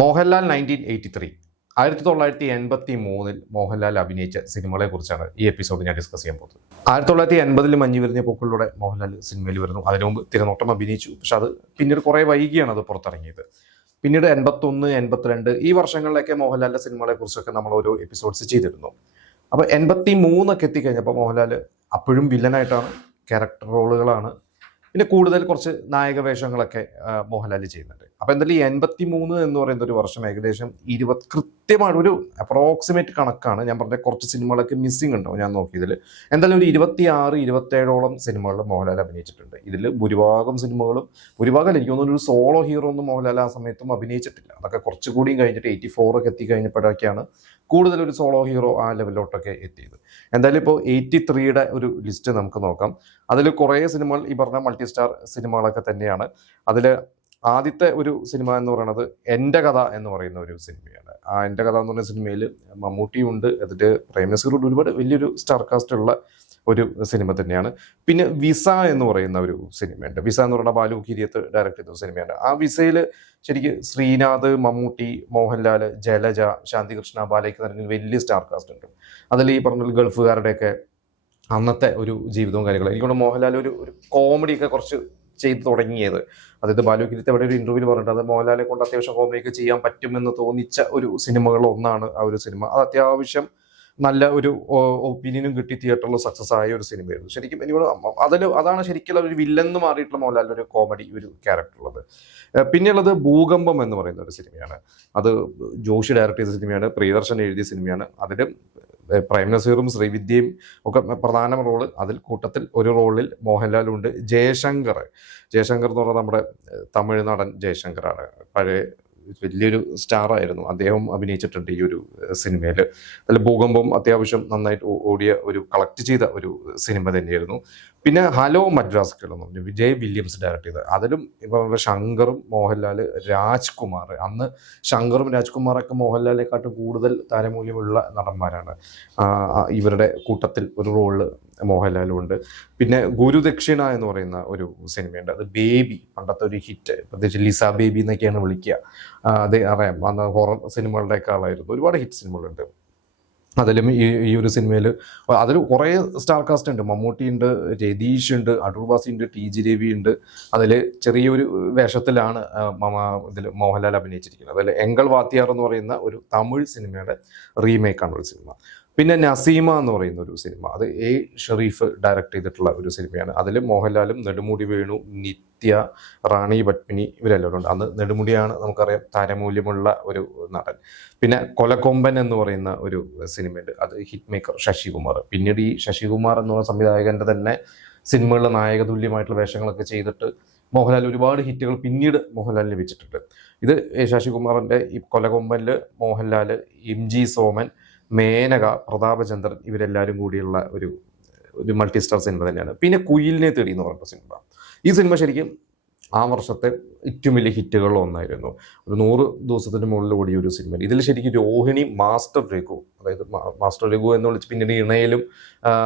മോഹൻലാൽ 1983 1983 മോഹൻലാൽ അഭിനയിച്ച സിനിമകളെ കുറിച്ചാണ് ഈ എപ്പിസോഡ് ഞാൻ ഡിസ്കസ് ചെയ്യാൻ പോകുന്നത്. 1980 മഞ്ഞു വിരിഞ്ഞ പൂക്കളിലൂടെ മോഹൻലാൽ സിനിമയിൽ വരുന്നു. അതിനു മുമ്പ് തിരനോട്ടം അഭിനയിച്ചു. പക്ഷെ അത് പിന്നീട് കുറെ വൈകിയാണ് അത് പുറത്തിറങ്ങിയത്. പിന്നീട് 81, 82 ഈ വർഷങ്ങളിലൊക്കെ മോഹൻലാലിന്റെ സിനിമകളെ കുറിച്ചൊക്കെ നമ്മൾ ഓരോ എപ്പിസോഡ്സ് ചെയ്തിരുന്നു. അപ്പൊ 83 എത്തിക്കഴിഞ്ഞപ്പോൾ മോഹൻലാൽ അപ്പോഴും വില്ലനായിട്ടാണ്, ക്യാരക്ടർ റോളുകളാണ്, പിന്നെ കൂടുതൽ കുറച്ച് നായക വേഷങ്ങളൊക്കെ മോഹൻലാൽ ചെയ്യുന്നുണ്ട്. അപ്പൊ എന്തായാലും ഈ 83 എന്ന് പറയുന്ന ഒരു വർഷം ഏകദേശം കൃത്യമായിട്ട് ഒരു അപ്രോക്സിമേറ്റ് കണക്കാണ് ഞാൻ പറഞ്ഞ. കുറച്ച് സിനിമകളൊക്കെ മിസ്സിംഗ് ഉണ്ടാവും ഞാൻ നോക്കിയതിൽ. എന്തായാലും ഒരു 26, 27 സിനിമകളിൽ മോഹൻലാൽ അഭിനയിച്ചിട്ടുണ്ട്. ഇതിൽ ഭൂരിഭാഗം സിനിമകളും, ഭൂരിഭാഗം എനിക്ക് തോന്നുന്നു ഒരു സോളോ ഹീറോ ഒന്നും മോഹൻലാൽ ആ സമയത്തും അഭിനയിച്ചിട്ടില്ല. അതൊക്കെ കുറച്ചുകൂടിയും കഴിഞ്ഞിട്ട് 84 എത്തി കഴിഞ്ഞപ്പോഴൊക്കെയാണ് കൂടുതൽ ഒരു സോളോ ഹീറോ ആ ലെവലിലോട്ടൊക്കെ എത്തിയത്. എന്തായാലും ഇപ്പോൾ 83 ഒരു ലിസ്റ്റ് നമുക്ക് നോക്കാം. അതിൽ കുറേ സിനിമകൾ ഈ പറഞ്ഞ മൾട്ടി സ്റ്റാർ സിനിമകളൊക്കെ തന്നെയാണ്. അതിൽ ആദ്യത്തെ ഒരു സിനിമ എന്ന് പറയുന്നത് എൻ്റെ കഥ എന്ന് പറയുന്ന ഒരു സിനിമയാണ്. ആ എൻ്റെ കഥ എന്ന് പറയുന്ന സിനിമയിൽ മമ്മൂട്ടിയുണ്ട്, എന്നിട്ട് പ്രേം നസീറുണ്ട്, ഒരുപാട് വലിയൊരു സ്റ്റാർ കാസ്റ്റ് ഉള്ള ഒരു സിനിമ തന്നെയാണ്. പിന്നെ വിസ എന്ന് പറയുന്ന ഒരു സിനിമയുണ്ട്. വിസ എന്ന് പറയുന്ന ബാലു കിരിയത്ത് ഡയറക്ട് ചെയ്ത സിനിമയാണ്. ആ വിസയിൽ ശരിക്കും ശ്രീനാഥ്, മമ്മൂട്ടി, മോഹൻലാൽ, ജലജ, ശാന്തികൃഷ്ണ, ബാലയ്ക്ക് തുടങ്ങിയ വലിയ സ്റ്റാർ കാസ്റ്റ് ഉണ്ട്. അതിൽ ഈ പറഞ്ഞ ഗൾഫുകാരുടെയൊക്കെ അന്നത്തെ ഒരു ജീവിതവും കാര്യങ്ങളും. എനിക്കൊണ്ട് മോഹൻലാൽ ഒരു കോമഡിയൊക്കെ കുറച്ച് ചെയ്ത് തുടങ്ങിയത്, അതായത് ബാലു കിരിയത്ത് എവിടെ ഒരു ഇന്റർവ്യൂവിൽ പറഞ്ഞിട്ട് അത് മോഹൻലാലെ കൊണ്ട് അത്യാവശ്യം കോമഡിയൊക്കെ ചെയ്യാൻ പറ്റുമെന്ന് തോന്നിച്ച ഒരു സിനിമകളിൽ ഒന്നാണ് ആ ഒരു സിനിമ. അത് അത്യാവശ്യം നല്ല ഒരു ഒപ്പീനിയനും കിട്ടി, തിയേറ്ററിൽ സക്സസ് ആയ ഒരു സിനിമയായിരുന്നു. ശരിക്കും എനിക്കോട് അതാണ് ശരിക്കും ഒരു വില്ലെന്ന് മാറിയിട്ടുള്ള മോഹൻലാലിന്റെ ഒരു കോമഡി ഒരു ക്യാരക്ടർ ഉള്ളത്. പിന്നെയുള്ളത് ഭൂകമ്പം എന്ന് പറയുന്ന ഒരു സിനിമയാണ്. അത് ജോഷി ഡയറക്ട് ചെയ്ത സിനിമയാണ്, പ്രിയദർശൻ എഴുതിയ സിനിമയാണ്. അതിൽ പ്രേം നസീറും ശ്രീവിദ്യയും ഒക്കെ പ്രധാന റോള്. അതിൽ കൂട്ടത്തിൽ ഒരു റോളിൽ മോഹൻലാലും ഉണ്ട്. ജയശങ്കർ എന്ന് പറഞ്ഞാൽ നമ്മുടെ തമിഴ് നടൻ ജയശങ്കറാണ്. പഴയ വലിയൊരു സ്റ്റാർ ആയിരുന്നു. അദ്ദേഹം അഭിനയിച്ചിട്ടുണ്ട് ഈ ഒരു സിനിമയിൽ. അതിൽ ഭൂകമ്പം അത്യാവശ്യം നന്നായിട്ട് ഓടിയ ഒരു കളക്ട് ചെയ്ത ഒരു സിനിമ തന്നെയായിരുന്നു. പിന്നെ ഹലോ മദ്രാസ്കൾ എന്ന് പറഞ്ഞു വിജയ് വില്യംസ് ഡയറക്ട് ചെയ്തത്. അതിലും ഇപ്പൊ ശങ്കറും മോഹൻലാൽ, രാജ്കുമാർ, അന്ന് ശങ്കറും രാജ്കുമാറൊക്കെ മോഹൻലാലിനെക്കാട്ടും കൂടുതൽ താരമൂല്യമുള്ള നടന്മാരാണ്. ഇവരുടെ കൂട്ടത്തിൽ ഒരു റോള് മോഹൻലാലും ഉണ്ട്. പിന്നെ ഗുരുദക്ഷിണ എന്ന് പറയുന്ന ഒരു സിനിമയുണ്ട്. അത് ബേബി, പണ്ടത്തെ ഒരു ഹിറ്റ്, പ്രത്യേകിച്ച് ലിസ ബേബി എന്നൊക്കെയാണ് വിളിക്കുക. അത് അറിയാം, അന്ന് ഹൊറർ സിനിമകളുടെയൊക്കെ ആളായിരുന്നു. ഒരുപാട് ഹിറ്റ് സിനിമകളുണ്ട്. അതിലും ഈ ഒരു സിനിമയിൽ അതിൽ കുറേ സ്റ്റാർ കാസ്റ്റ് ഉണ്ട്. മമ്മൂട്ടി ഉണ്ട്, രതീഷ് ഉണ്ട്, അടൂർ ബാസി ഉണ്ട്, ടി.ജി. രവി ഉണ്ട്. അതിൽ ചെറിയൊരു വേഷത്തിലാണ് ഇതിൽ മോഹൻലാൽ അഭിനയിച്ചിരിക്കുന്നത്. അതിൽ എങ്കൽ വാത്തിയാർ എന്ന് പറയുന്ന ഒരു തമിഴ് സിനിമയുടെ റീമേക്കാണ് ഒരു സിനിമ. പിന്നെ നസീമ എന്ന് പറയുന്ന ഒരു സിനിമ, അത് എ ഷെറീഫ് ഡയറക്ട് ചെയ്തിട്ടുള്ള ഒരു സിനിമയാണ്. അതിൽ മോഹൻലാലും നെടുമുടി വേണു, നിത്യ, റാണി പത്മിനി ഇവരെല്ലാവരും ഉണ്ട്. അന്ന് നെടുമുടിയാണ് നമുക്കറിയാം താരമൂല്യമുള്ള ഒരു നടൻ. പിന്നെ കൊലക്കൊമ്പൻ എന്ന് പറയുന്ന ഒരു സിനിമയുണ്ട്. അത് ഹിറ്റ് മേക്കർ ശശികുമാർ. പിന്നീട് ഈ ശശികുമാർ എന്ന സംവിധായകന്റെ തന്നെ സിനിമകളിലെ നായകതുല്യമായിട്ടുള്ള വേഷങ്ങളൊക്കെ ചെയ്തിട്ട് മോഹൻലാൽ ഒരുപാട് ഹിറ്റുകൾ പിന്നീട് മോഹൻലാൽ ലഭിച്ചിട്ടുണ്ട്. ഇത് ശശികുമാറിന്റെ ഈ കൊലകൊമ്പനിൽ മോഹൻലാൽ, MG സോമൻ, മേനക, പ്രതാപചന്ദ്രൻ ഇവരെല്ലാവരും കൂടിയുള്ള ഒരു മൾട്ടി സ്റ്റാർ സിനിമ തന്നെയാണ്. പിന്നെ കുയിലിനെ തേടി എന്ന് പറഞ്ഞ സിനിമ. ഈ സിനിമ ശരിക്കും ആ വർഷത്തെ ഏറ്റവും വലിയ ഹിറ്റുകളിൽ ഒന്നായിരുന്നു. ഒരു 100 ദിവസത്തിന് മുകളിൽ ഓടിയ ഒരു സിനിമ. ഇതിൽ ശരിക്കും രോഹിണി, മാസ്റ്റർ രഘു, അതായത് മാസ്റ്റർ രഘു എന്ന് വിളിച്ച് പിന്നീട് ഇണയിലും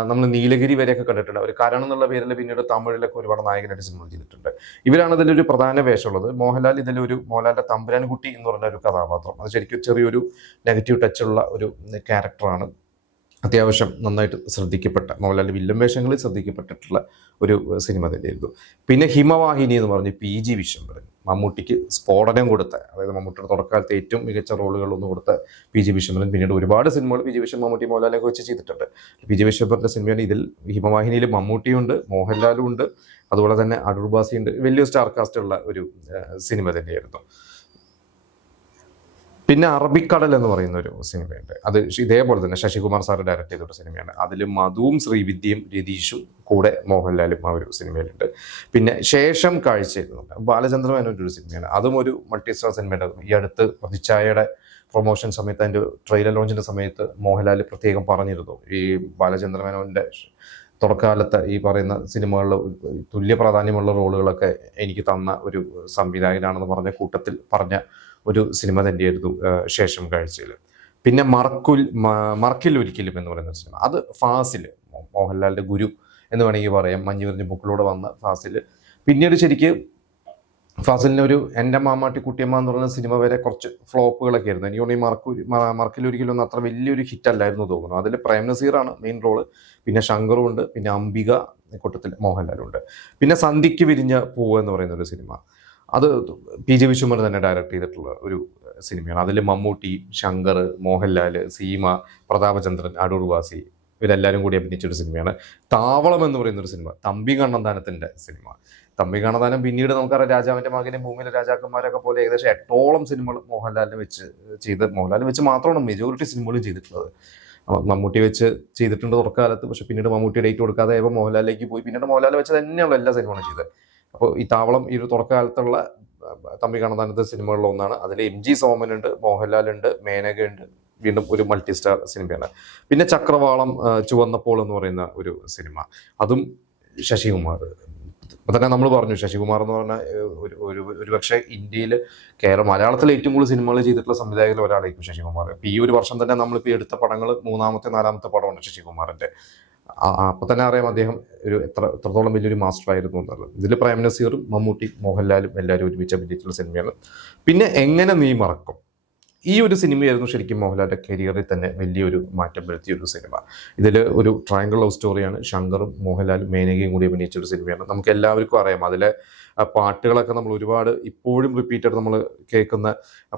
നമ്മൾ നീലഗിരി വരെയൊക്കെ കണ്ടിട്ടുണ്ട്. ഒരു കാരണം എന്നുള്ള പേരിൽ പിന്നീട് തമിഴിലൊക്കെ ഒരുപാട് നായകനായിട്ട് സിനിമ ചെയ്തിട്ടുണ്ട്. ഇവരാണ് ഇതിലൊരു പ്രധാന വേഷമുള്ളത്. മോഹൻലാൽ മോഹൻലാലിന്റെ തമ്പുരാൻകുട്ടി എന്ന് പറഞ്ഞ ഒരു കഥാപാത്രം, അത് ശരിക്കും ചെറിയൊരു നെഗറ്റീവ് ടച്ചുള്ള ഒരു ക്യാരക്ടറാണ്. അത്യാവശ്യം നന്നായിട്ട് ശ്രദ്ധിക്കപ്പെട്ട, മോഹൻലാലിന്റെ വില്ലൻ വേഷങ്ങളിൽ ശ്രദ്ധിക്കപ്പെട്ടിട്ടുള്ള ഒരു സിനിമ തന്നെയായിരുന്നു. പിന്നെ ഹിമവാഹിനി എന്ന് പറഞ്ഞ് PG വിശ്വംഭരൻ, മമ്മൂട്ടിക്ക് സ്ഫോടനം കൊടുത്ത, അതായത് മമ്മൂട്ടിയുടെ തുടക്കാലത്തെ ഏറ്റവും മികച്ച റോളുകളൊന്നും കൊടുത്ത PG വിശ്വംഭരൻ. പിന്നീട് ഒരുപാട് സിനിമകൾ PG വിശ്വം മമ്മൂട്ടി മോഹൻലാലൊക്കെ വെച്ച് ചെയ്തിട്ടുണ്ട്. PG വിശ്വംഭരന്റെ സിനിമയാണ്. ഇതിൽ ഹിമവാഹിനിയിൽ മമ്മൂട്ടിയുണ്ട്, മോഹൻലാലും ഉണ്ട്, അതുപോലെ തന്നെ അടൂർ ബാസി ഉണ്ട്. വലിയ സ്റ്റാർ കാസ്റ്റ് ഉള്ള ഒരു സിനിമ തന്നെയായിരുന്നു. പിന്നെ അറബിക്കടൽ എന്ന് പറയുന്ന ഒരു സിനിമയുണ്ട്. അത് ഇതേപോലെ തന്നെ ശശികുമാർ സാർ ഡയറക്ട് ചെയ്തൊരു സിനിമയാണ്. അതിൽ മധുവും ശ്രീവിദ്യയും രതീഷും കൂടെ മോഹൻലാലും ആ ഒരു സിനിമയിലുണ്ട്. പിന്നെ ശേഷം കാഴ്ചയിലുണ്ട് ബാലചന്ദ്ര മേനോന്റെ ഒരു സിനിമയാണ്. അതും ഒരു മൾട്ടി സ്റ്റാർ സിനിമയുടെ. ഈ അടുത്ത് പ്രതിച്ഛായയുടെ പ്രൊമോഷൻ സമയത്ത്, അതിൻ്റെ ട്രെയിലർ ലോഞ്ചിന്റെ സമയത്ത് മോഹൻലാൽ പ്രത്യേകം പറഞ്ഞിരുന്നു, ഈ ബാലചന്ദ്ര മേനോന്റെ തുടക്കാലത്ത് ഈ പറയുന്ന സിനിമകളിൽ തുല്യ പ്രാധാന്യമുള്ള റോളുകളൊക്കെ എനിക്ക് തന്ന ഒരു സംവിധായകനാണെന്ന് പറഞ്ഞ കൂട്ടത്തിൽ പറഞ്ഞ ഒരു സിനിമ തന്നെയായിരുന്നു ശേഷം കാഴ്ചയിൽ. പിന്നെ മറക്കിൽ ഒരിക്കലും എന്ന് പറയുന്ന സിനിമ, അത് ഫാസിൽ, മോഹൻലാലിന്റെ ഗുരു എന്ന് വേണമെങ്കിൽ പറയാം. മഞ്ഞു വിരിഞ്ഞ പൂക്കളിലൂടെ വന്ന ഫാസിൽ പിന്നീട് ശരിക്കും ഫാസിലിന് ഒരു എൻ്റെ മാമാട്ടി കുട്ടിയമ്മ എന്ന് പറയുന്ന സിനിമ വരെ കുറച്ച് ഫ്ലോപ്പുകളൊക്കെ ആയിരുന്നു. എനിക്ക് തോന്നുന്നു ഈ മറക്കിലൊരിക്കലൊന്നും അത്ര വലിയൊരു ഹിറ്റ് അല്ലായിരുന്നു തോന്നുന്നു. അതിൽ പ്രേം നസീറാണ് മെയിൻ റോള്, പിന്നെ ശങ്കറും ഉണ്ട്, പിന്നെ അംബിക കൂട്ടത്തിൽ മോഹൻലാലും ഉണ്ട്. പിന്നെ സന്ധ്യയ്ക്ക് വിരിഞ്ഞ പൂവ് എന്ന് പറയുന്ന ഒരു സിനിമ, അത് PJ വിശ്വനാഥൻ തന്നെ ഡയറക്റ്റ് ചെയ്തിട്ടുള്ള ഒരു സിനിമയാണ്. അതിൽ മമ്മൂട്ടി, ശങ്കർ, മോഹൻലാൽ, സീമ, പ്രതാപചന്ദ്രൻ, അടൂർ വാസി ഇവരെല്ലാവരും കൂടി അഭിനയിച്ചൊരു സിനിമയാണ് താവളം എന്ന് പറയുന്ന ഒരു സിനിമ. തമ്പി കണ്ണന്താനത്തിൻ്റെ സിനിമ. തമ്പി കണ്ണന്താനം പിന്നീട് നമുക്കറിയാം രാജാവിൻ്റെ മകനും ഭൂമിയിലെ രാജാക്കന്മാരൊക്കെ പോലെ ഏകദേശം 8ഓളം സിനിമകൾ മോഹൻലാലിനെ വെച്ച് മോഹൻലാലിനെ വെച്ച് മാത്രമാണ് മെജോറിറ്റി സിനിമകളും ചെയ്തിട്ടുള്ളത്. മമ്മൂട്ടി വെച്ച് ചെയ്തിട്ടുണ്ട് തുടക്കകാലത്ത്, പക്ഷെ പിന്നീട് മമ്മൂട്ടി ഡേറ്റ് കൊടുക്കാതെ ആയപ്പോൾ മോഹൻലാലിലേക്ക് പോയി. പിന്നീട് മോഹൻലാൽ വെച്ച് തന്നെയുള്ള എല്ലാ സിനിമകളും ചെയ്തത്. അപ്പോൾ ഈ താവളം ഈ ഒരു തുടക്കകാലത്തുള്ള തമ്പി കണ്ണന്താനത്തെ സിനിമകളിൽ ഒന്നാണ്. അതിൽ MG സോമനുണ്ട്, മോഹൻലാലുണ്ട്, മേനകയുണ്ട്. വീണ്ടും ഒരു മൾട്ടി സ്റ്റാർ സിനിമയാണ്. പിന്നെ ചക്രവാളം ചുവന്നപ്പോൾ എന്ന് പറയുന്ന ഒരു സിനിമ, അതും ശശികുമാർ. അപ്പൊ തന്നെ നമ്മൾ പറഞ്ഞു ശശികുമാർ എന്ന് പറഞ്ഞ ഒരു പക്ഷേ ഇന്ത്യയിൽ മലയാളത്തിൽ ഏറ്റവും കൂടുതൽ സിനിമകൾ ചെയ്തിട്ടുള്ള സംവിധായകരിൽ ഒരാളായിരിക്കും ശശികുമാർ. ഈ ഒരു വർഷം തന്നെ നമ്മളിപ്പോൾ എടുത്ത പടങ്ങൾ 3-ാമത്തെ 4-ാമത്തെ പടമാണ് ശശികുമാറിന്റെ. അപ്പൊ തന്നെ അറിയാം അദ്ദേഹം എത്രത്തോളം വലിയൊരു മാസ്റ്റർ ആയിരുന്നു എന്നുള്ളത്. ഇതിൽ പ്രേം നസീറും മമ്മൂട്ടി, മോഹൻലാലും എല്ലാവരും ഒരുമിച്ച് അഭിനയിച്ചിട്ടുള്ള സിനിമയാണ്. പിന്നെ എങ്ങനെ നീ മറക്കും, ഈ ഒരു സിനിമയായിരുന്നു ശരിക്കും മോഹൻലാലിന്റെ കരിയറിൽ തന്നെ വലിയൊരു മാറ്റം വരുത്തിയ ഒരു സിനിമ. ഇതിൽ ഒരു ട്രയാങ്കിൾ ലവ് സ്റ്റോറിയാണ്. ശങ്കറും മോഹൻലാലും മേനകയും കൂടി അഭിനയിച്ച ഒരു സിനിമയാണ്. നമുക്ക് എല്ലാവർക്കും അറിയാം അതിലെ പാട്ടുകളൊക്കെ നമ്മൾ ഒരുപാട് ഇപ്പോഴും റിപ്പീറ്റഡ് നമ്മൾ കേൾക്കുന്ന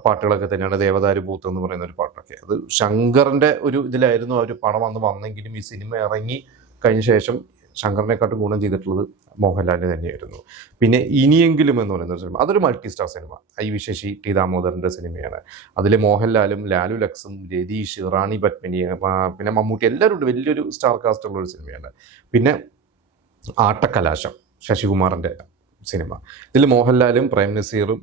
പാട്ടുകളൊക്കെ തന്നെയാണ്. ദേവദാരു പൂത്ത് എന്ന് പറയുന്ന ഒരു പാട്ടൊക്കെ, അത് ശങ്കറിന്റെ ഒരു ഇതിലായിരുന്നു ആ ഒരു പടം വന്നെങ്കിലും ഈ സിനിമ ഇറങ്ങി കഴിഞ്ഞ ശേഷം ശങ്കറിനെക്കാട്ടും ഗുണം ചെയ്തിട്ടുള്ളത് മോഹൻലാലിന് തന്നെയായിരുന്നു. പിന്നെ ഇനിയെങ്കിലും എന്ന് പറയുന്ന ഒരു സിനിമ, അതൊരു മൾട്ടി സ്റ്റാർ സിനിമ. IV ശശി, T ദാമോദരൻ്റെ സിനിമയാണ്. അതിൽ മോഹൻലാലും ലാലു ലക്സും രതീഷ്, റാണി പത്മിനി, പിന്നെ മമ്മൂട്ടി എല്ലാവരും ഉണ്ട്. വലിയൊരു സ്റ്റാർ കാസ്റ്റ് ഉള്ള ഒരു സിനിമയാണ്. പിന്നെ ആട്ടക്കലാശം, ശശികുമാറിൻ്റെ സിനിമ. ഇതിൽ മോഹൻലാലും പ്രേം നസീറും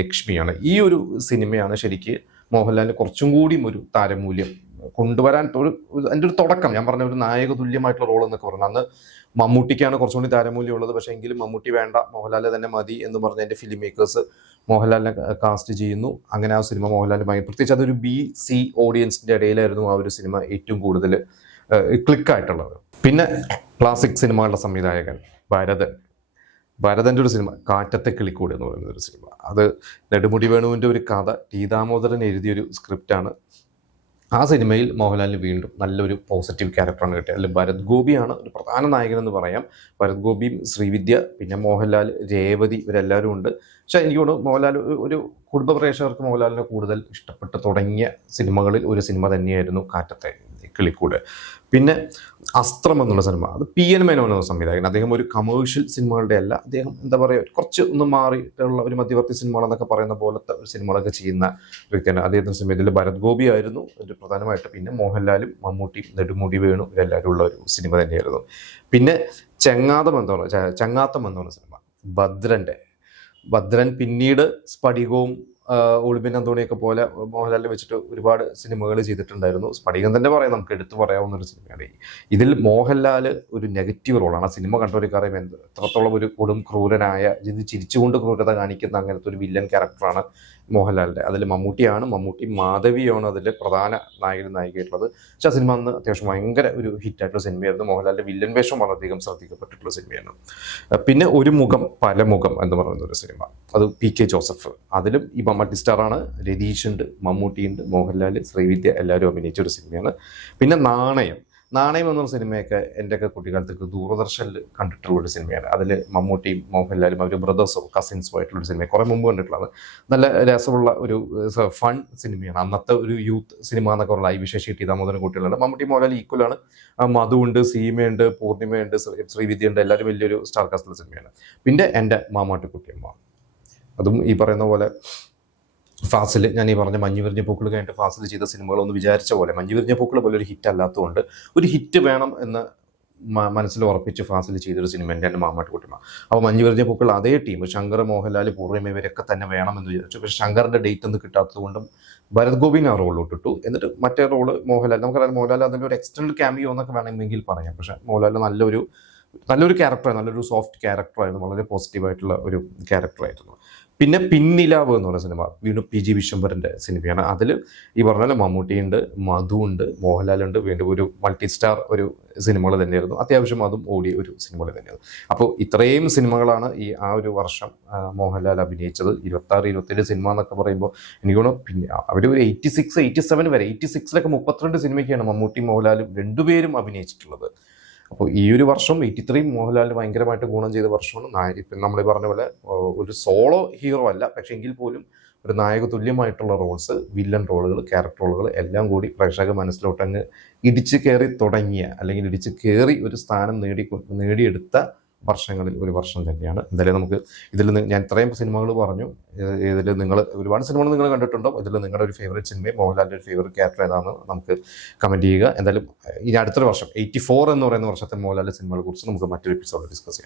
ലക്ഷ്മിയാണ്. ഈ ഒരു സിനിമയാണ് ശരിക്ക് മോഹൻലാലിന് കുറച്ചും കൂടിയും ഒരു താരമൂല്യം കൊണ്ടുവരാൻ അതിൻ്റെ ഒരു തുടക്കം. ഞാൻ പറഞ്ഞ ഒരു നായക തുല്യമായിട്ടുള്ള റോൾ എന്നൊക്കെ പറഞ്ഞു. അന്ന് മമ്മൂട്ടിക്കാണ് കുറച്ചുകൂടി താരമൂല്യം ഉള്ളത്, പക്ഷേ എങ്കിലും മമ്മൂട്ടി വേണ്ട, മോഹൻലാൽ തന്നെ മതി എന്ന് പറഞ്ഞ എൻ്റെ ഫിലിം മേക്കേഴ്സ് മോഹൻലാലിനെ കാസ്റ്റ് ചെയ്യുന്നു. അങ്ങനെ ആ സിനിമ മോഹൻലാലിന് പ്രത്യേകിച്ച് അതൊരു BC ഓഡിയൻസിൻ്റെ ഇടയിലായിരുന്നു ആ ഒരു സിനിമ ഏറ്റവും കൂടുതൽ ക്ലിക്കായിട്ടുള്ളത്. പിന്നെ ക്ലാസിക് സിനിമകളുടെ സംവിധായകൻ ഭരതൻ്റെ ഒരു സിനിമ കാറ്റത്തെ കിളിക്കൂട് എന്ന് പറയുന്ന ഒരു സിനിമ. അത് നെടുമുടി വേണുവിൻ്റെ ഒരു കഥ T ദാമോദരൻ എഴുതിയൊരു സ്ക്രിപ്റ്റാണ്. ആ സിനിമയിൽ മോഹൻലാലിന് വീണ്ടും നല്ലൊരു പോസിറ്റീവ് ക്യാരക്ടറാണ് കിട്ടിയത്. അതിൽ ഭരത് ഗോപിയാണ് ഒരു പ്രധാന നായകനെന്ന് പറയാം. ഭരത് ഗോപിയും, ശ്രീവിദ്യ, പിന്നെ മോഹൻലാൽ, രേവതി ഇവരെല്ലാവരും ഉണ്ട്. പക്ഷേ എനിക്ക് തോന്നുന്നു മോഹൻലാൽ ഒരു കുടുംബ പ്രേക്ഷകർക്ക് മോഹൻലാലിനെ കൂടുതൽ ഇഷ്ടപ്പെട്ട് തുടങ്ങിയ സിനിമകളിൽ ഒരു സിനിമ തന്നെയായിരുന്നു കാറ്റത്തെ കിളിക്കൂട്. പിന്നെ അസ്ത്രം എന്നുള്ള സിനിമ, അത് PN മേനോൻ എന്ന സംവിധായകൻ. അദ്ദേഹം ഒരു കമേഴ്ഷ്യൽ സിനിമകളുടെ അല്ല, അദ്ദേഹം എന്താ പറയുക കുറച്ച് ഒന്ന് മാറിയിട്ടുള്ള ഒരു മധ്യവർത്തി സിനിമകളെന്നൊക്കെ പറയുന്ന പോലത്തെ സിനിമകളൊക്കെ ചെയ്യുന്ന വ്യക്തിയാണ്. അദ്ദേഹത്തിൻ്റെ സിനിമ ഇതിൽ ഭരത് ഗോപി ആയിരുന്നു ഒരു പ്രധാനമായിട്ട്. പിന്നെ മോഹൻലാലും മമ്മൂട്ടിയും നെടുമുടി വേണു ഇവരെല്ലാവരും ഉള്ള ഒരു സിനിമ തന്നെയായിരുന്നു. പിന്നെ ചങ്ങാത്തം എന്നുള്ള സിനിമ, ഭദ്രൻ പിന്നീട് സ്ഫടികവും ഒളിമ്പിയൻ അന്തോണിയൊക്കെ പോലെ മോഹൻലാലിനെ വെച്ചിട്ട് ഒരുപാട് സിനിമകൾ ചെയ്തിട്ടുണ്ടായിരുന്നു. സ്ഫടികം തന്നെ പറയാം, നമുക്ക് എടുത്തു പറയാവുന്ന ഒരു സിനിമയാണ്. ഇതിൽ മോഹൻലാൽ ഒരു നെഗറ്റീവ് റോളാണ്. ആ സിനിമ കണ്ടവർക്കറിയാം എത്രത്തോളം ഒരു കൊടും ക്രൂരനായ, ഇത് ചിരിച്ചുകൊണ്ട് ക്രൂരത കാണിക്കുന്ന അങ്ങനത്തെ ഒരു വില്ലൻ ക്യാരക്ടറാണ് മോഹൻലാലിൻ്റെ. അതിൽ മമ്മൂട്ടി മാധവിയാണ് അതിൽ പ്രധാന നായികയായിട്ടുള്ളത്. പക്ഷെ ആ സിനിമ അന്ന് അത്യാവശ്യം ഭയങ്കര ഒരു ഹിറ്റായിട്ടുള്ള സിനിമയായിരുന്നു. മോഹൻലാലിൻ്റെ വില്ലൻ വേഷം വളരെയധികം ശ്രദ്ധിക്കപ്പെട്ടിട്ടുള്ള സിനിമയാണ്. പിന്നെ ഒരു മുഖം പല മുഖം എന്ന് പറയുന്ന ഒരു സിനിമ, അത് PK ജോസഫ്. അതിലും ഈ മൾട്ടി സ്റ്റാറാണ്. രതീഷ് ഉണ്ട്, മമ്മൂട്ടി ഉണ്ട്, മോഹൻലാൽ, ശ്രീവിദ്യ എല്ലാവരും അഭിനയിച്ച ഒരു സിനിമയാണ്. പിന്നെ നാണയം എന്നൊരു സിനിമയൊക്കെ എൻ്റെയൊക്കെ കുട്ടിക്കാലത്തേക്ക് ദൂരദർശനിൽ കണ്ടിട്ടുള്ള ഒരു സിനിമയാണ്. അതിൽ മമ്മൂട്ടിയും മോഹൻലാലും അവർ ബ്രദേഴ്സും കസിൻസും ആയിട്ടുള്ളൊരു സിനിമ, കുറേ മുമ്പ് കണ്ടിട്ടുള്ളത്. നല്ല രസമുള്ള ഒരു ഫൺ സിനിമയാണ്. അന്നത്തെ ഒരു യൂത്ത് സിനിമ എന്നൊക്കെ പറഞ്ഞാൽ IV ശശി, T ദാമോദരൻ കുട്ടികളുണ്ട്. മമ്മൂട്ടി മോഹൻലാൽ ഈക്വലാണ്. മധുവുണ്ട്, സീമയുണ്ട്, പൂർണിമയുണ്ട്, ശ്രീവിദ്യയുണ്ട്, എല്ലാവരും വലിയൊരു സ്റ്റാർ കാസ്റ്റുള്ള സിനിമയാണ്. പിന്നെ എൻ്റെ മാമാട്ടി കുട്ടിയമ്മ, അതും ഈ പറയുന്ന പോലെ ഫാസിൽ, ഞാൻ ഈ പറഞ്ഞ മഞ്ഞു വിരിഞ്ഞ പൂക്കൾ കഴിഞ്ഞിട്ട് ഫാസിൽ ചെയ്ത സിനിമകളൊന്നും വിചാരിച്ച പോലെ മഞ്ഞു വിരിഞ്ഞ പൂക്കൾ പോലെ ഒരു ഹിറ്റ് അല്ലാത്തതുകൊണ്ട് ഒരു ഹിറ്റ് വേണം എന്ന് മനസ്സിൽ ഉറപ്പിച്ച് ഫാസിൽ ചെയ്തൊരു സിനിമ എൻ്റെ മാമാട്ടി കുട്ടിയമ്മ. അപ്പോൾ മഞ്ഞു വിരിഞ്ഞ പൂക്കൾ അതേ ടീം ശങ്കർ, മോഹൻലാൽ, പൂർണിമ ഇവരൊക്കെ തന്നെ വേണമെന്ന് വിചാരിച്ചു. പക്ഷേ ശങ്കറിൻ്റെ ഡേറ്റ് ഒന്നും കിട്ടാത്തത് കൊണ്ടും ഭരത് ഗോപിനെ ആ റോളിലിട്ടിട്ടു. എന്നിട്ട് മറ്റേ റോള് മോഹൻലാൽ, നമുക്കറിയാം മോഹൻലാൽ അതിൻ്റെ ഒരു എക്സ്റ്റൻഡ് ക്യാമിയോ എന്നൊക്കെ വേണമെങ്കിൽ പറയാം. പക്ഷേ മോഹൻലാൽ നല്ലൊരു ക്യാരക്ടറായിരുന്നു, നല്ലൊരു സോഫ്റ്റ് ക്യാരക്ടറായിരുന്നു, വളരെ പോസിറ്റീവായിട്ടുള്ള ഒരു ക്യാരക്ടറായിരുന്നു. പിന്നെ പിന്നിലാവ് എന്ന് പറയുന്ന സിനിമ വീണ്ടും PG വിശ്വംഭരൻ്റെ സിനിമയാണ്. അതിൽ ഈ പറഞ്ഞ പോലെ മമ്മൂട്ടിയുണ്ട്, മധു ഉണ്ട്, മോഹൻലാലുണ്ട്, വീണ്ടും ഒരു മൾട്ടി സ്റ്റാർ ഒരു സിനിമകൾ തന്നെയായിരുന്നു. അത്യാവശ്യം അതും ഓടിയ ഒരു സിനിമകൾ തന്നെയായിരുന്നു. അപ്പോൾ ഇത്രയും സിനിമകളാണ് ആ ഒരു വർഷം മോഹൻലാൽ അഭിനയിച്ചത്. 26, 27 സിനിമ എന്നൊക്കെ പറയുമ്പോൾ എനിക്ക് തോന്നുന്നു പിന്നെ അവർ ഒരു 86, 87 വരെ 86 32 സിനിമയ്ക്കാണ് മമ്മൂട്ടി മോഹൻലാലും രണ്ടുപേരും അഭിനയിച്ചിട്ടുള്ളത്. അപ്പോൾ ഈ ഒരു വർഷം 83 മോഹൻലാലിന് ഭയങ്കരമായിട്ട് ഗുണം ചെയ്ത വർഷമാണ്. ഇപ്പം നമ്മൾ പറഞ്ഞ പോലെ ഒരു സോളോ ഹീറോ അല്ല, പക്ഷേ എങ്കിൽ പോലും ഒരു നായക തുല്യമായിട്ടുള്ള റോൾസ്, വില്ലൻ റോളുകൾ, ക്യാരക്ടർ റോളുകൾ എല്ലാം കൂടി പ്രേക്ഷക മനസ്സിലോട്ടങ്ങ് ഇടിച്ച് കയറി തുടങ്ങിയ, അല്ലെങ്കിൽ ഇടിച്ച് കയറി ഒരു സ്ഥാനം നേടിയെടുത്ത വർഷങ്ങളിൽ ഒരു വർഷം തന്നെയാണ്. എന്തായാലും നമുക്ക് ഞാൻ ഇത്രയും സിനിമകൾ പറഞ്ഞു. ഇതിൽ നിങ്ങൾ ഒരുപാട് സിനിമകൾ നിങ്ങൾ കണ്ടിട്ടുണ്ടോ? ഇതിൽ നിങ്ങളുടെ ഒരു ഫേവറേറ്റ് സിനിമയും മോഹൻലാലിൻ്റെ ഒരു ഫേവറേറ്റ് ക്യാരക്ടർ ഏതാണെന്ന് നമുക്ക് കമൻറ്റ് ചെയ്യുക. എന്തായാലും ഇനി അടുത്തൊരു വർഷം 84 എന്ന് പറയുന്ന വർഷത്തെ മോഹൻലാലിൻ്റെ സിനിമകളെ കുറിച്ച് നമുക്ക് മറ്റൊരു എപ്പിസോഡിൽ ഡിസ്കസ് ചെയ്യാം.